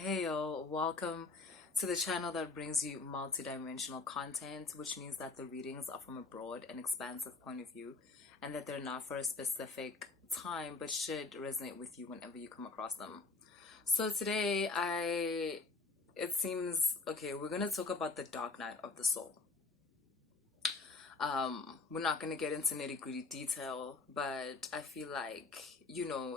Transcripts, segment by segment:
Hey yo, welcome to the channel that brings you multidimensional content, which means that the readings are from a broad and expansive point of view and that they're not for a specific time but should resonate with you whenever you come across them. So today it seems okay, we're going to talk about the dark night of the soul. We're not going to get into nitty-gritty detail, but I feel like,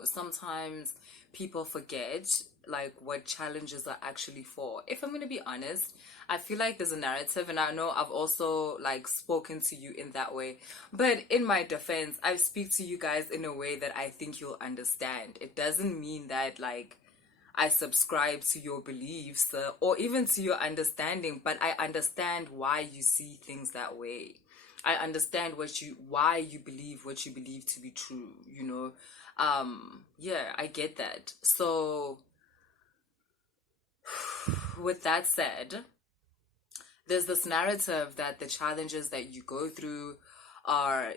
sometimes people forget like what challenges are actually for. If I'm going to be honest, I feel like there's a narrative, and I know I've also like spoken to you in that way, but in my defense, I speak to you guys in a way that I think you'll understand. It doesn't mean that like I subscribe to your beliefs, or even to your understanding, but I understand why you see things that way. I understand why you believe what you believe to be true. Yeah, I get that. So with that said, there's this narrative that the challenges that you go through are,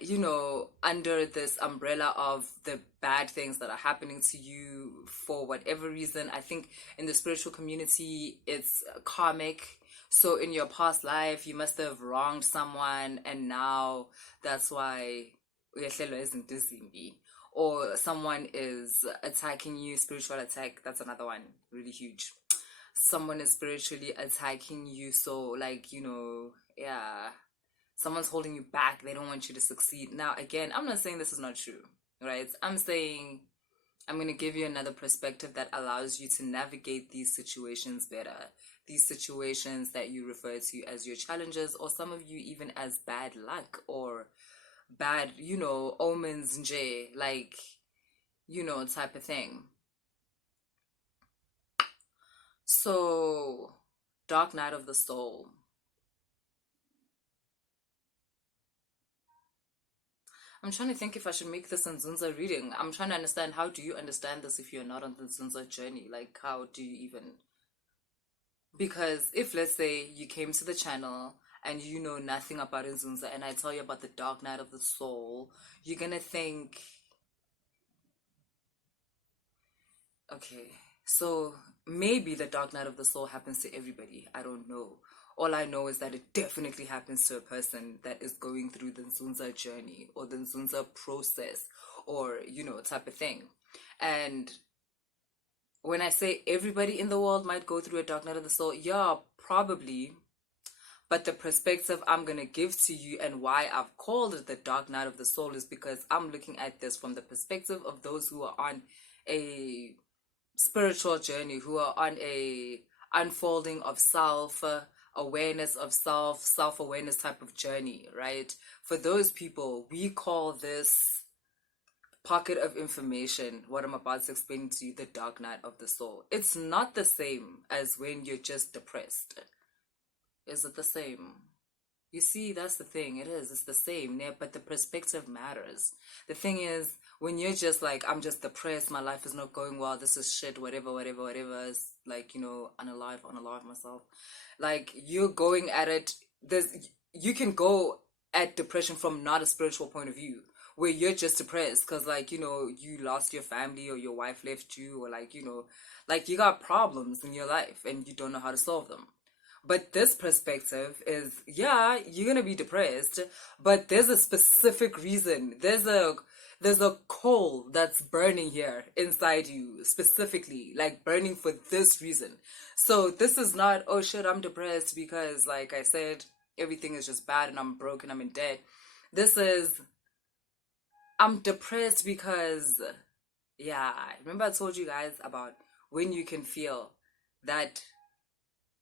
under this umbrella of the bad things that are happening to you for whatever reason. I think in the spiritual community, it's karmic. So in your past life, you must have wronged someone, and now that's why uyehlelwa izinto ezimbi. Or someone is attacking you, spiritual attack. That's another one, really huge. Someone is spiritually attacking you, so like, yeah, someone's holding you back. They don't want you to succeed. Now again, I'm not saying this is not true, right? I'm saying I'm going to give you another perspective that allows you to navigate these situations better, these situations that you refer to as your challenges, or some of you even as bad luck or bad, omens nje, like, type of thing. So, dark night of the soul. I'm trying to think if I should make this Nzunza reading. I'm trying to understand, how do you understand this if you're not on the Nzunza journey? Like, how do you even... Because if, let's say, you came to the channel and you know nothing about Nzunza, and I tell you about the dark night of the soul, you're gonna think, okay, so maybe the dark night of the soul happens to everybody. I don't know. All I know is that it definitely happens to a person that is going through the Nzunza journey or the Nzunza process, or, type of thing. And when I say everybody in the world might go through a dark night of the soul, yeah, probably. But the perspective I'm going to give to you and why I've called it the dark night of the soul is because I'm looking at this from the perspective of those who are on a spiritual journey, who are on a unfolding of self, awareness of self-awareness type of journey, right? For those people, we call this pocket of information, what I'm about to explain to you, the dark night of the soul. It's not the same as when you're just depressed. Is it the same? You see, that's the thing. It is. It's the same, but the perspective matters. The thing is, when you're just like, I'm just depressed, my life is not going well, this is shit, whatever, it's like, unalive myself. Like, you're going at it, you can go at depression from not a spiritual point of view, where you're just depressed because, like, you lost your family, or your wife left you, or like, like you got problems in your life and you don't know how to solve them. But this perspective is, yeah, you're gonna be depressed, but there's a specific reason. There's a coal that's burning here inside you, specifically, like burning for this reason. So this is not, oh shit, I'm depressed because, like I said, everything is just bad and I'm broke and I'm in debt. This is, I'm depressed because, yeah, remember I told you guys about when you can feel that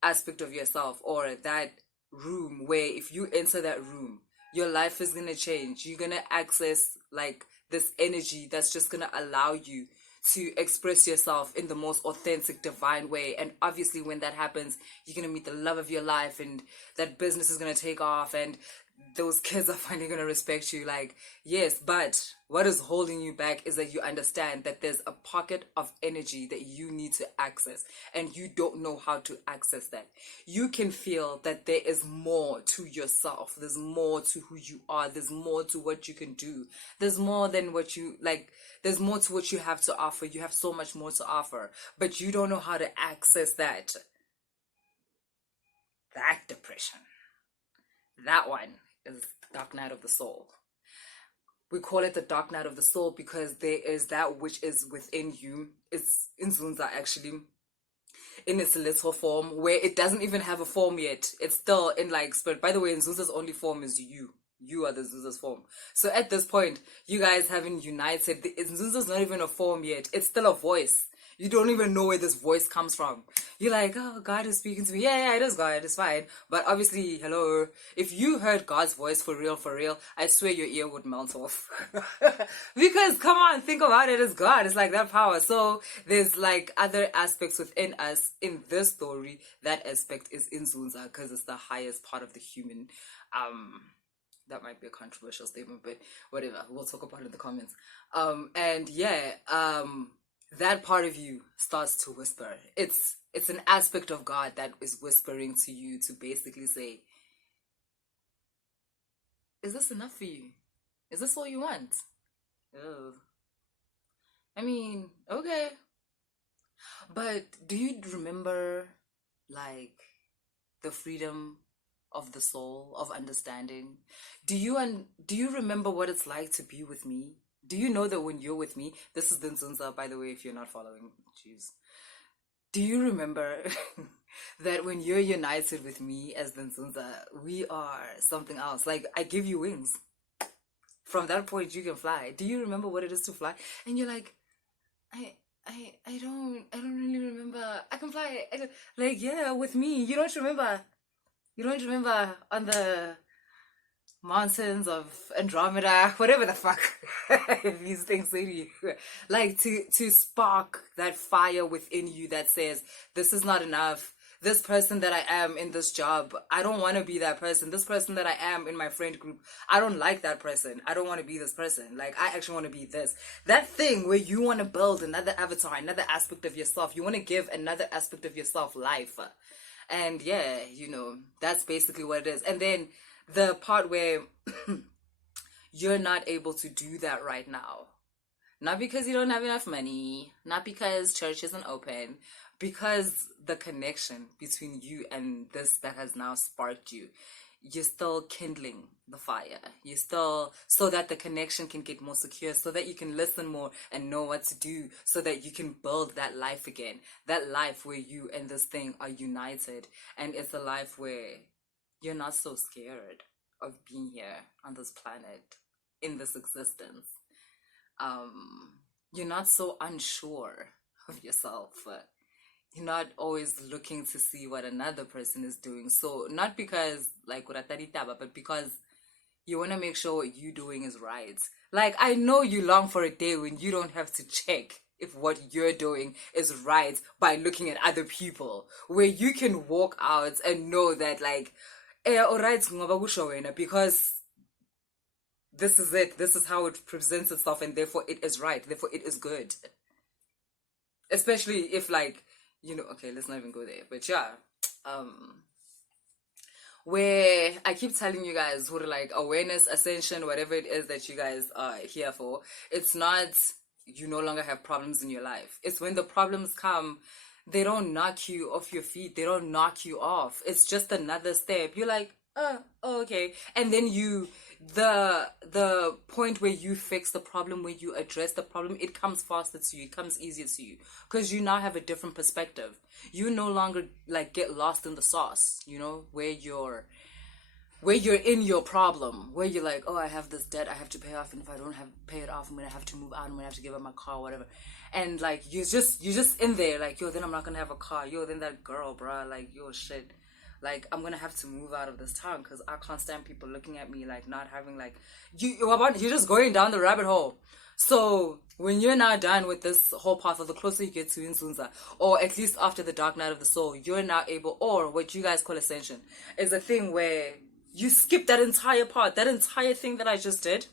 aspect of yourself, or that room where if you enter that room, your life is gonna change. You're gonna access like this energy that's just gonna allow you to express yourself in the most authentic, divine way. And obviously when that happens, you're gonna meet the love of your life, and that business is gonna take off, and those kids are finally going to respect you. Like, yes, but what is holding you back is that you understand that there's a pocket of energy that you need to access, and you don't know how to access that. You can feel that there is more to yourself. There's more to who you are. There's more to what you can do. There's more than what you like. There's more to what you have to offer. You have so much more to offer, but you don't know how to access that. That depression. That one is dark night of the soul. We call it the dark night of the soul because there is that which is within you. It's Nzunza actually, in its little form, where it doesn't even have a form yet. It's still in like spirit. By the way, Nzunza's only form is you. You are the Nzunza's form. So at this point, you guys haven't united. Nzunza's not even a form yet. It's still a voice. You don't even know where this voice comes from. You're like, oh, God is speaking to me. Yeah, it is God. It's fine. But obviously, hello. If you heard God's voice for real, I swear your ear would melt off. Because, come on, think about it. It's God. It's like that power. So there's like other aspects within us in this story. That aspect is Inzunza because it's the highest part of the human. That might be a controversial statement, but whatever. We'll talk about it in the comments. That part of you starts to whisper. It's an aspect of God that is whispering to you to basically say, is this enough for you? Is this all you want? Oh. I mean, okay. But do you remember, like, the freedom of the soul, of understanding? Do you remember what it's like to be with me? Do you know that when you're with me, this is the Nzunza, by the way, if you're not following, jeez. Do you remember that when you're united with me as the Nzunza, we are something else? Like, I give you wings. From that point, you can fly. Do you remember what it is to fly? And you're like, I don't really remember. I can fly. Like, yeah, with me. You don't remember. You don't remember on the mountains of Andromeda, whatever the fuck these things say to you. Like to spark that fire within you that says, this is not enough. This person that I am in this job, I don't want to be that person. This person that I am in my friend group, I don't like that person. I don't want to be this person. Like, I actually want to be this. That thing where you want to build another avatar, another aspect of yourself. You want to give another aspect of yourself life. And yeah, that's basically what it is. And then the part where you're not able to do that right now. Not because you don't have enough money, not because church isn't open, because the connection between you and this that has now sparked you, you're still kindling the fire. You're still, so that the connection can get more secure, so that you can listen more and know what to do, so that you can build that life again. That life where you and this thing are united. And it's a life where you're not so scared of being here on this planet, in this existence. You're not so unsure of yourself. You're not always looking to see what another person is doing. So not because like but because you want to make sure what you're doing is right. Like, I know you long for a day when you don't have to check if what you're doing is right by looking at other people, where you can walk out and know that, like, alright, because this is it. This is how it presents itself, and therefore it is right. Therefore it is good. Especially if, like, okay, let's not even go there. But yeah, where I keep telling you guys who are like awareness, ascension, whatever it is that you guys are here for, it's not you no longer have problems in your life. It's when the problems come, they don't knock you off your feet. They don't knock you off. It's just another step. You're like, oh, okay. And then the point where you fix the problem, where you address the problem, it comes faster to you. It comes easier to you. Because you now have a different perspective. You no longer like get lost in the sauce, where you're in your problem, where you're like, oh, I have this debt I have to pay off, and if I don't pay it off, I'm gonna have to move out, I'm gonna have to give up my car, whatever. And like you're just in there, like, yo, then I'm not gonna have a car, yo, then that girl, bruh, like, yo, shit, like, I'm gonna have to move out of this town because I can't stand people looking at me like not having, like, you're just going down the rabbit hole. So when you're now done with this whole path, or the closer you get to Inzunza, or at least after the dark night of the soul, you're now able, or what you guys call ascension, is a thing where you skip that entire part, that entire thing that I just did.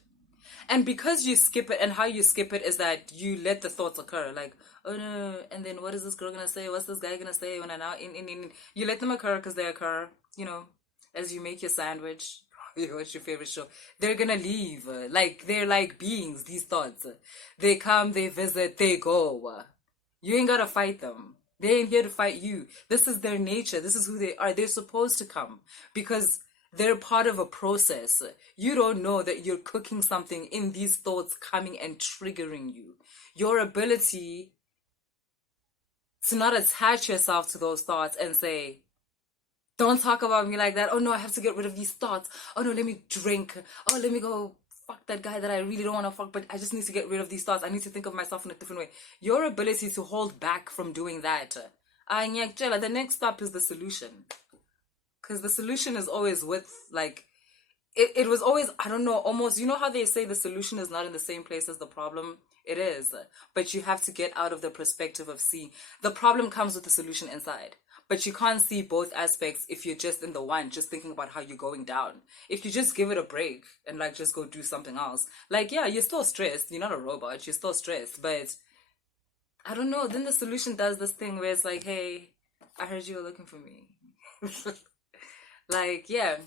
And because you skip it, and how you skip it is that you let the thoughts occur, like, oh no, and then what is this girl gonna say? What's this guy gonna say when I now in? You let them occur because they occur, as you make your sandwich. What's your favorite show? They're gonna leave. Like, they're like beings, these thoughts. They come, they visit, they go. You ain't gotta fight them. They ain't here to fight you. This is their nature. This is who they are. They're supposed to come because they're part of a process. You don't know that you're cooking something in these thoughts coming and triggering you. Your ability to not attach yourself to those thoughts and say, don't talk about me like that. Oh no, I have to get rid of these thoughts. Oh no, let me drink. Oh, let me go fuck that guy that I really don't want to fuck, but I just need to get rid of these thoughts. I need to think of myself in a different way. Your ability to hold back from doing that. The next stop is the solution. Because the solution is always with, like, it was always, I don't know, almost, you know how they say the solution is not in the same place as the problem? It is. But you have to get out of the perspective of seeing. The problem comes with the solution inside. But you can't see both aspects if you're just in the one, just thinking about how you're going down. If you just give it a break and, like, just go do something else. Like, yeah, you're still stressed. You're not a robot. You're still stressed. But, I don't know. Then the solution does this thing where it's like, hey, I heard you were looking for me. Like, yeah.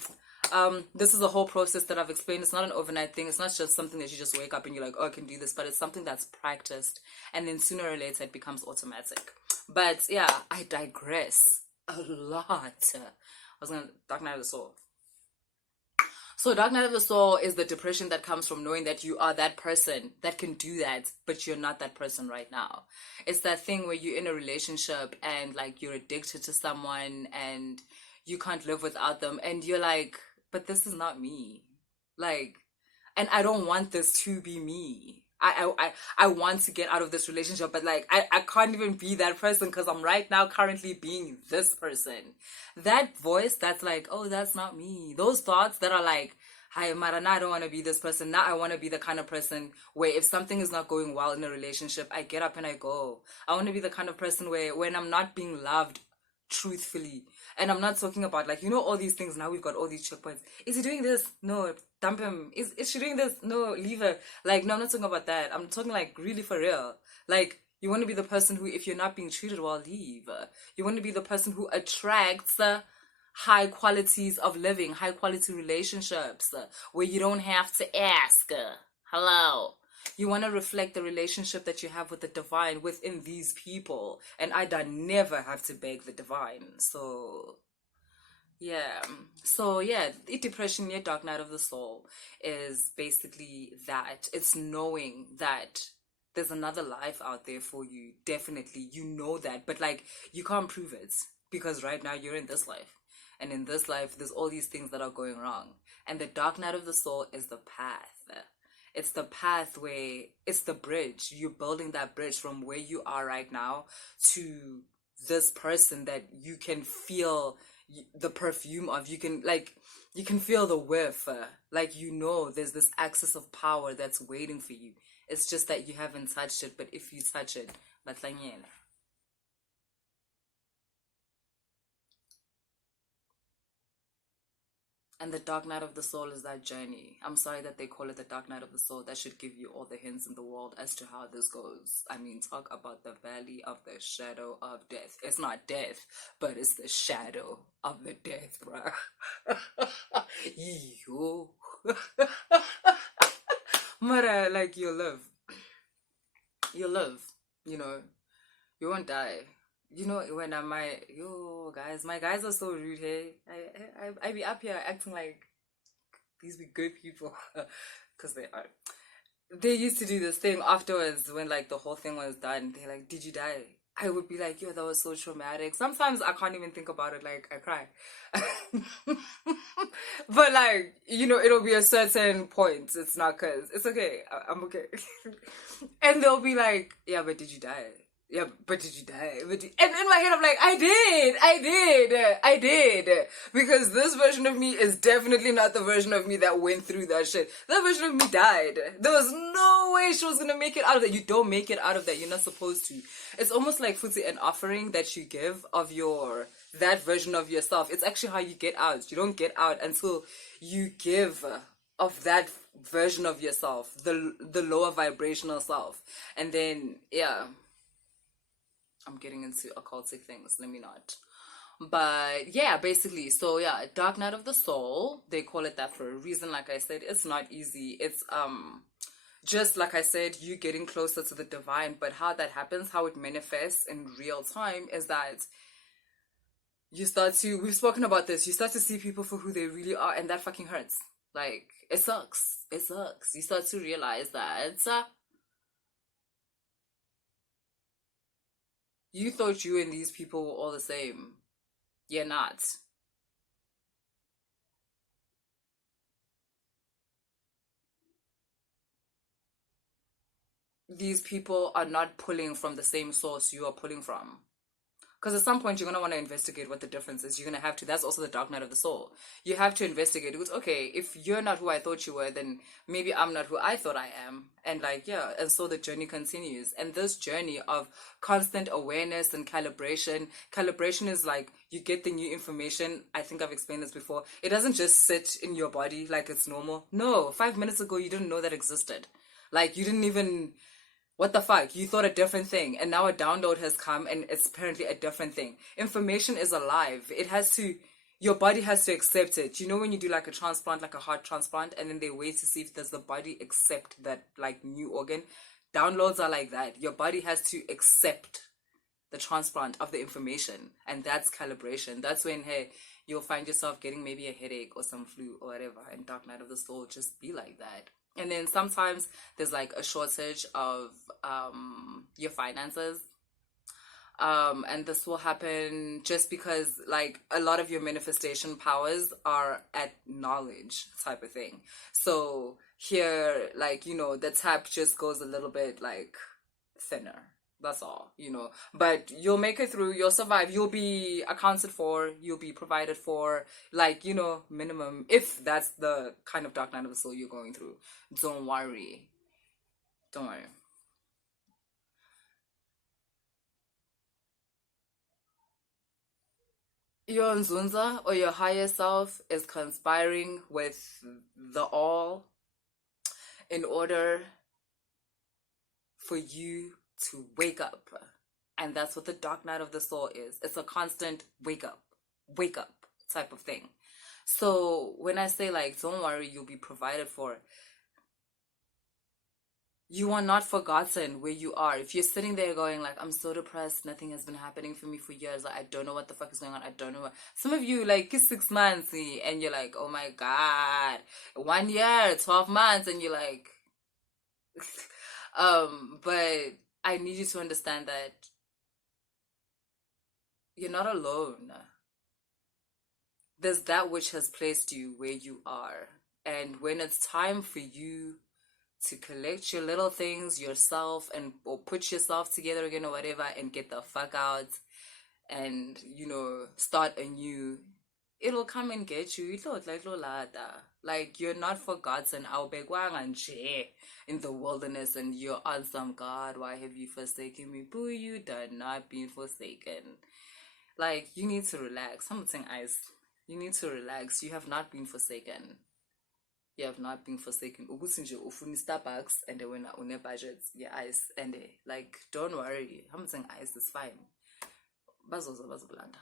This is a whole process that I've explained. It's not an overnight thing. It's not just something that you just wake up and you're like, oh, I can do this. But it's something that's practiced. And then sooner or later, it becomes automatic. But yeah, I digress a lot. I was going to Dark Night of the Soul. So Dark Night of the Soul is the depression that comes from knowing that you are that person that can do that, but you're not that person right now. It's that thing where you're in a relationship and, like, you're addicted to someone and you can't live without them. And you're like, but this is not me. Like, and I don't want this to be me. I want to get out of this relationship, but, like, I can't even be that person because I'm right now currently being this person. That voice that's like, oh, that's not me. Those thoughts that are like, hi, Mara, now I don't want to be this person. Now I want to be the kind of person where if something is not going well in a relationship, I get up and I go. I want to be the kind of person where when I'm not being loved truthfully, and I'm not talking about, like, all these things. Now we've got all these checkpoints. Is he doing this? No, dump him. Is she doing this? No, leave her. Like, no, I'm not talking about that. I'm talking, like, really for real. Like, you want to be the person who, if you're not being treated well, leave. You want to be the person who attracts high qualities of living, high quality relationships, where you don't have to ask. Hello. You want to reflect the relationship that you have with the divine within these people. And I never have to beg the divine. So, yeah. So, yeah, the depression, your Dark Night of the Soul is basically that. It's knowing that there's another life out there for you. Definitely. You know that. But, like, you can't prove it. Because right now you're in this life. And in this life, there's all these things that are going wrong. And the Dark Night of the Soul is the path. It's the pathway, it's the bridge. You're building that bridge from where you are right now to this person that you can feel the perfume of. You can feel the whiff. Like, there's this access of power that's waiting for you. It's just that you haven't touched it, but if you touch it, batlanyela. And the Dark Night of the Soul is that journey. I'm sorry that they call it the Dark Night of the Soul. That should give you all the hints in the world as to how this goes. I mean, talk about the valley of the shadow of death. It's not death, but it's the shadow of the death, bruh. Yo. Mara, like, you'll live. You'll live, You won't die. When my guys are so rude, hey. I be up here acting like these be good people. Because they are. They used to do this thing afterwards when, like, the whole thing was done. They're like, did you die? I would be like, yo, that was so traumatic. Sometimes I can't even think about it, like, I cry. But, like, it'll be a certain point. It's not because, it's okay. I'm okay. And they'll be like, yeah, but did you die? Yeah, but did you die? And in my head, I'm like, I did. Because this version of me is definitely not the version of me that went through that shit. That version of me died. There was no way she was gonna make it out of that. You don't make it out of that. You're not supposed to. It's almost like futsi, an offering that you give of that version of yourself. It's actually how you get out. You don't get out until you give of that version of yourself, the lower vibrational self. And then, yeah. I'm getting into occultic things. Let me not. But yeah, basically, so yeah, dark night of the soul. They call it that for a reason. Like I said, it's not easy. It's just like I said, you getting closer to the divine. But how that happens, how it manifests in real time, is that you start to. We've spoken about this. You start to see people for who they really are, and that fucking hurts. Like it sucks. It sucks. You start to realize that. You thought you and these people were all the same. You're not. These people are not pulling from the same source you are pulling from. Because at some point you're going to want to investigate what the difference is. You're going to have to. That's also the dark night of the soul. You have to investigate. It's okay, if you're not who I thought you were, then maybe I'm not who I thought I am. And like, yeah, and so the journey continues. And this journey of constant awareness and calibration is like, you get the new information. I think I've explained this before. It doesn't just sit in your body like it's normal. No, 5 minutes ago, you didn't know that existed. Like, you didn't even... What the fuck? You thought a different thing, and now a download has come, and it's apparently a different thing. Information is alive. It has to, your body has to accept it. You know when you do like a transplant, like a heart transplant, and then they wait to see if does the body accept that like new organ? Downloads are like that. Your body has to accept the transplant of the information, and that's calibration. That's when, hey, you'll find yourself getting maybe a headache or some flu or whatever, and dark night of the soul just be like that. And then sometimes there's like a shortage of your finances. And this will happen just because like a lot of your manifestation powers are at knowledge type of thing. So here, like, the tap just goes a little bit like thinner. That's all, but you'll make it through, you'll survive, you'll be accounted for, you'll be provided for, like, minimum, if that's the kind of dark night of the soul you're going through. Don't worry. Don't worry. Your Nzunza or your higher self is conspiring with the all in order for you to wake up. And that's what the dark night of the soul is. It's a constant wake up type of thing. So when I say like, don't worry, you'll be provided for, you are not forgotten where you are. If you're sitting there going like, I'm so depressed, nothing has been happening for me for years, like, I don't know what the fuck is going on, I don't know what... Some of you like it's 6 months and you're like, oh my god, 1 year, 12 months, and you're like but I need you to understand that you're not alone. There's that which has placed you where you are, and when it's time for you to collect your little things yourself and or put yourself together again or whatever and get the fuck out and start anew, it'll come and get you. Like you're not forgotten. In the wilderness and you're awesome. God, why have you forsaken me? Boo, you done not been forsaken. Like, you need to relax. Something ice. You need to relax. You have not been forsaken. You have not been forsaken. Ugusinje ufuni Starbucks and they went on budgets. Yeah, ice and like, don't worry. Something ice is fine. Bazoza bazolanda.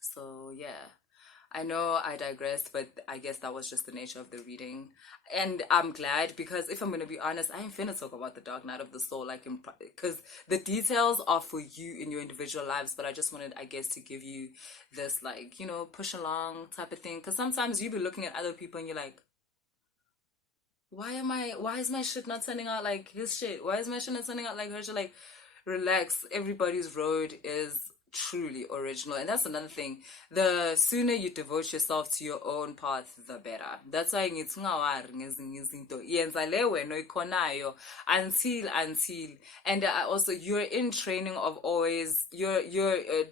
So yeah, I know I digressed, but I guess that was just the nature of the reading. And I'm glad, because if I'm going to be honest, I ain't finna talk about the dark night of the soul, like, because the details are for you in your individual lives, but I just wanted, I guess, to give you this, like, push along type of thing. Because sometimes you be looking at other people and you're like, why is my shit not turning out like his shit? Why is my shit not turning out like her shit? Like, relax. Everybody's road is truly original. And that's another thing. The sooner you devote yourself to your own path, the better. That's why ngithi ungawari ngezinye izinto. Yenza le wena oyikhonayo until and also you're in training of always your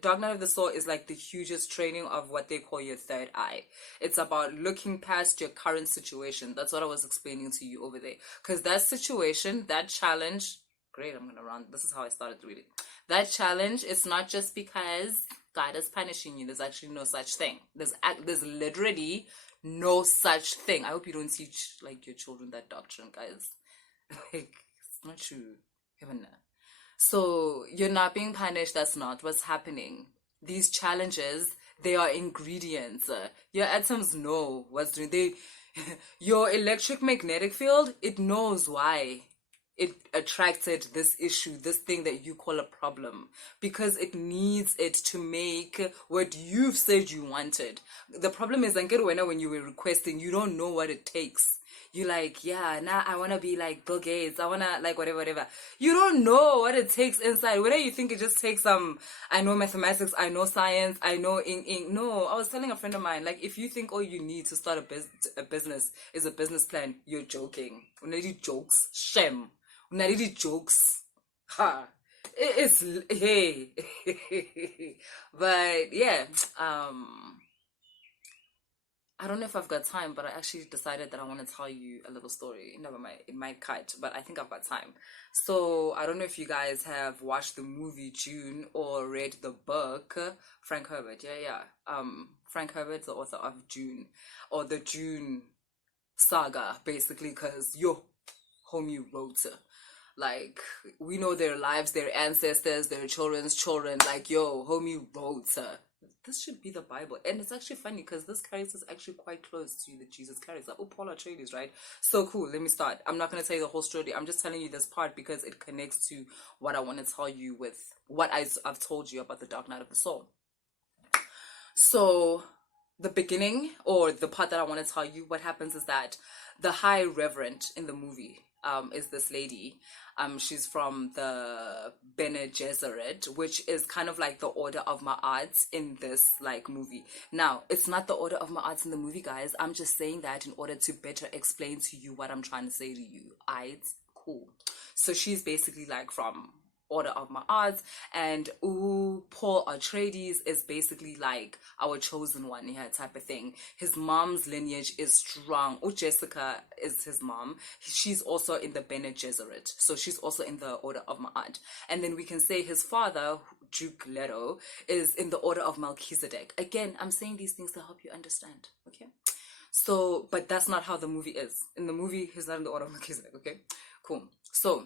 Dark Night of the Soul is like the hugest training of what they call your third eye. It's about looking past your current situation. That's what I was explaining to you over there. Because that situation, that challenge, great, I'm gonna run. This is how I started reading. That challenge, it's not just because God is punishing you. There's actually no such thing. There's literally no such thing. I hope you don't teach like your children that doctrine, guys. Like, it's not true. Heaven. So you're not being punished. That's not what's happening. These challenges, they are ingredients. Your atoms know what's doing. Your electric-magnetic field, it knows why it attracted this issue, this thing that you call a problem, because it needs it to make what you've said you wanted. The problem is, when you were requesting, you don't know what it takes. You're like, yeah, now I want to be like Bill Gates. I want to like whatever. You don't know what it takes inside. Whether you think it just takes I know mathematics, I know science, I know ink. No, I was telling a friend of mine, like, if you think all you need to start a business is a business plan, you're joking. Unadi jokes, shem. Unadi jokes. Ha. It's, hey. But yeah, I don't know if I've got time, but I actually decided that I want to tell you a little story. Never mind, it might cut, but I think I've got time. So I don't know if you guys have watched the movie June or read the book Frank Herbert. Yeah. Frank Herbert's the author of June, or the June saga, basically, because homie wrote like, we know their lives, their ancestors, their children's children. Like, homie wrote this should be the Bible. And it's actually funny because this character is actually quite close to the Jesus character. Oh, Paul Atreides, right? So cool. Let me start. I'm not going to tell you the whole story. I'm just telling you this part because it connects to what I want to tell you with what I've told you about the Dark Night of the Soul. So the beginning, or the part that I want to tell you, what happens is that the High Reverend in the movie is this lady. She's from the Bene Gesserit, which is kind of like the Order of Ma'at in this like movie. Now, it's not the Order of Ma'at in the movie, guys. I'm just saying that in order to better explain to you what I'm trying to say to you. Cool. So she's basically like from Order of Ma'at, and Paul Atreides is basically like our chosen one here type of thing. His mom's lineage is strong. Jessica is his mom. She's also in the Bene Gesserit, so she's also in the Order of Ma'at. And then we can say his father, Duke Leto, is in the Order of Melchizedek. Again, I'm saying these things to help you understand, okay? So, but that's not how the movie is. In the movie, he's not in the Order of Melchizedek, okay? Cool. So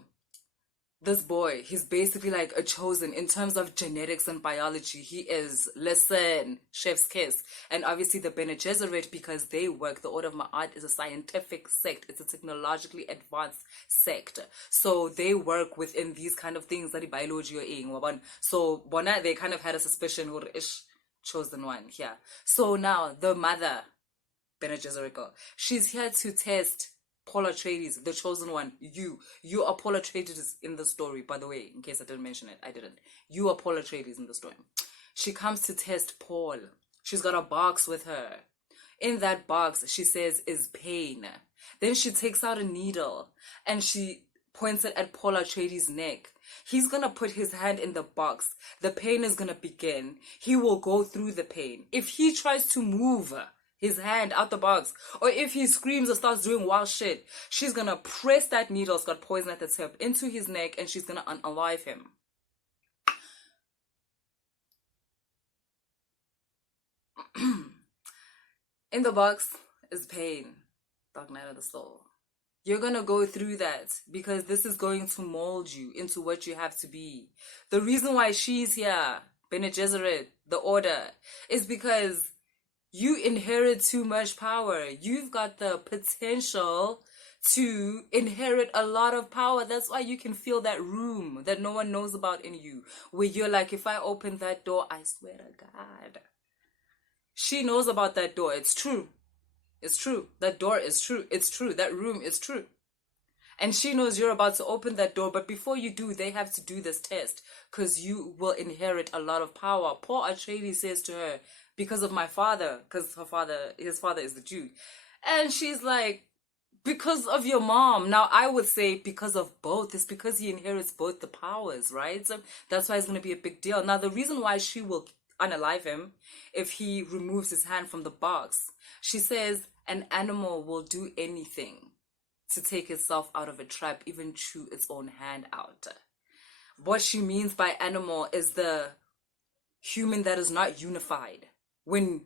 this boy, he's basically like a chosen in terms of genetics and biology. He is, listen, chef's kiss. And obviously the Bene Gesserit, because they work, the Order of Ma'at is a scientific sect. It's a technologically advanced sect. So they work within these kind of things that the biology are in. So Bona, they kind of had a suspicion who is chosen one here. So now the mother, Bene Gesserit girl, she's here to test Paul Atreides, the chosen one. You are Paul Atreides in the story, by the way, in case I didn't mention it. I didn't. You are Paul Atreides in the story. She comes to test Paul. She's got a box with her. In that box, she says, is pain. Then she takes out a needle and she points it at Paul Atreides' neck. He's going to put his hand in the box. The pain is going to begin. He will go through the pain. If he tries to move his hand out the box, or if he screams or starts doing wild shit, she's gonna press that needle, it's got poison at the tip, into his neck, and she's gonna unalive him. In the box is pain. Dark Night of the Soul. You're gonna go through that because this is going to mold you into what you have to be. The reason why she's here, Bene Gesserit, the Order, is because you inherit too much power. You've got the potential to inherit a lot of power. That's why you can feel that room that no one knows about in you, where you're like, if I open that door, I swear to God. She knows about that door. It's true. It's true. That door is true. It's true. That room is true. And she knows you're about to open that door, but before you do, they have to do this test because you will inherit a lot of power. Poor Atreides says to her, because of my father, because his father is the Jew. And she's like, because of your mom. Now, I would say because of both. It's because he inherits both the powers, right? So that's why it's going to be a big deal. Now, the reason why she will unalive him if he removes his hand from the box, she says an animal will do anything to take itself out of a trap, even chew its own hand out. What she means by animal is the human that is not unified. When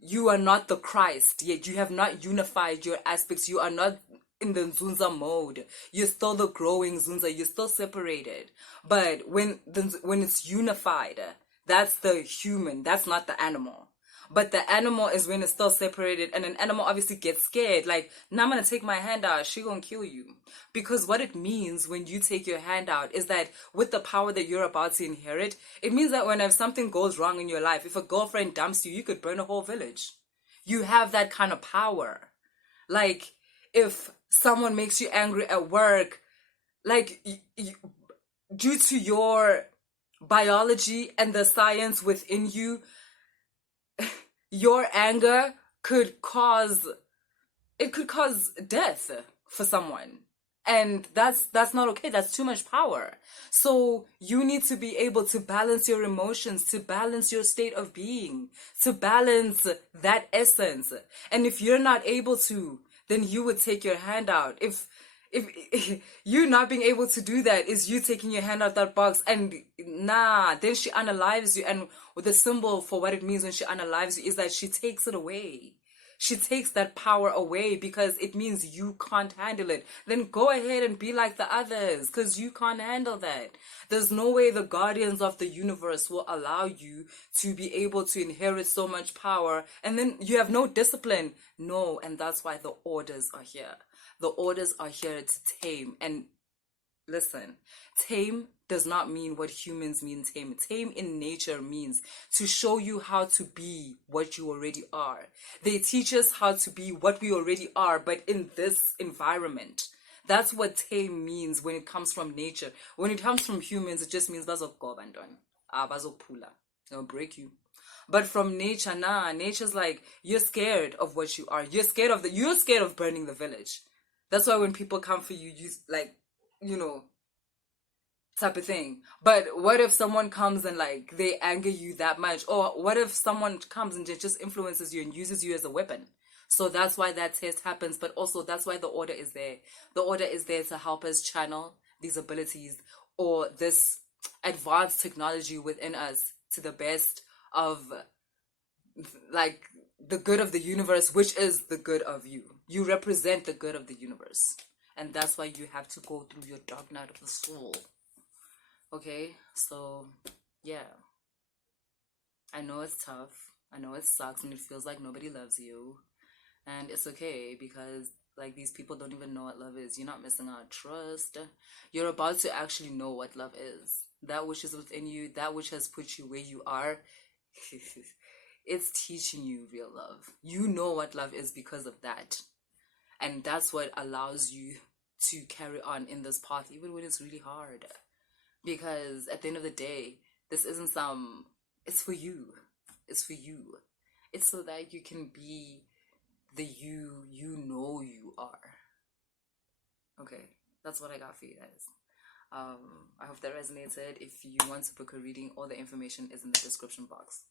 you are not the Christ, yet you have not unified your aspects, you are not in the Nzunza mode. You're still the growing Nzunza, you're still separated. But when it's unified, that's the human, that's not the animal. But the animal is when it's still separated, and an animal obviously gets scared. Like, now I'm going to take my hand out. She going to kill you. Because what it means when you take your hand out is that with the power that you're about to inherit, it means that whenever something goes wrong in your life, if a girlfriend dumps you, you could burn a whole village. You have that kind of power. Like, if someone makes you angry at work, like, due to your biology and the science within you, your anger could cause death for someone, and that's not okay. That's too much power. So you need to be able to balance your emotions, to balance your state of being, to balance that essence. And if you're not able to, then you would take your hand out. If you not being able to do that is you taking your hand out that box, and then she unalives you. And the symbol for what it means when she unalives you is that she takes it away. She takes that power away because it means you can't handle it. Then go ahead and be like the others because you can't handle that. There's no way the guardians of the universe will allow you to be able to inherit so much power and then you have no discipline. No, and that's why the orders are here. The orders are here to tame. And listen, tame does not mean what humans mean tame. Tame in nature means to show you how to be what you already are. They teach us how to be what we already are, but in this environment. That's what tame means when it comes from nature. When it comes from humans, it just means bazogoba ntwana. Bazophula. They'll break you. But from nature, nature's like, you're scared of what you are. You're scared of burning the village. That's why when people come for you, type of thing. But what if someone comes and like they anger you that much? Or what if someone comes and just influences you and uses you as a weapon? So that's why that test happens. But also that's why the order is there. The order is there to help us channel these abilities or this advanced technology within us to the best of like the good of the universe, which is the good of you. You represent the good of the universe. And that's why you have to go through your dark night of the soul. Okay, so yeah. I know it's tough. I know it sucks and it feels like nobody loves you. And it's okay because like these people don't even know what love is. You're not missing out. Trust. You're about to actually know what love is. That which is within you, that which has put you where you are. It's teaching you real love. You know what love is because of that. And that's what allows you to carry on in this path, even when it's really hard. Because at the end of the day, this isn't it's for you. It's for you. It's so that you can be the you know you are. Okay, that's what I got for you guys. I hope that resonated. If you want to book a reading, all the information is in the description box.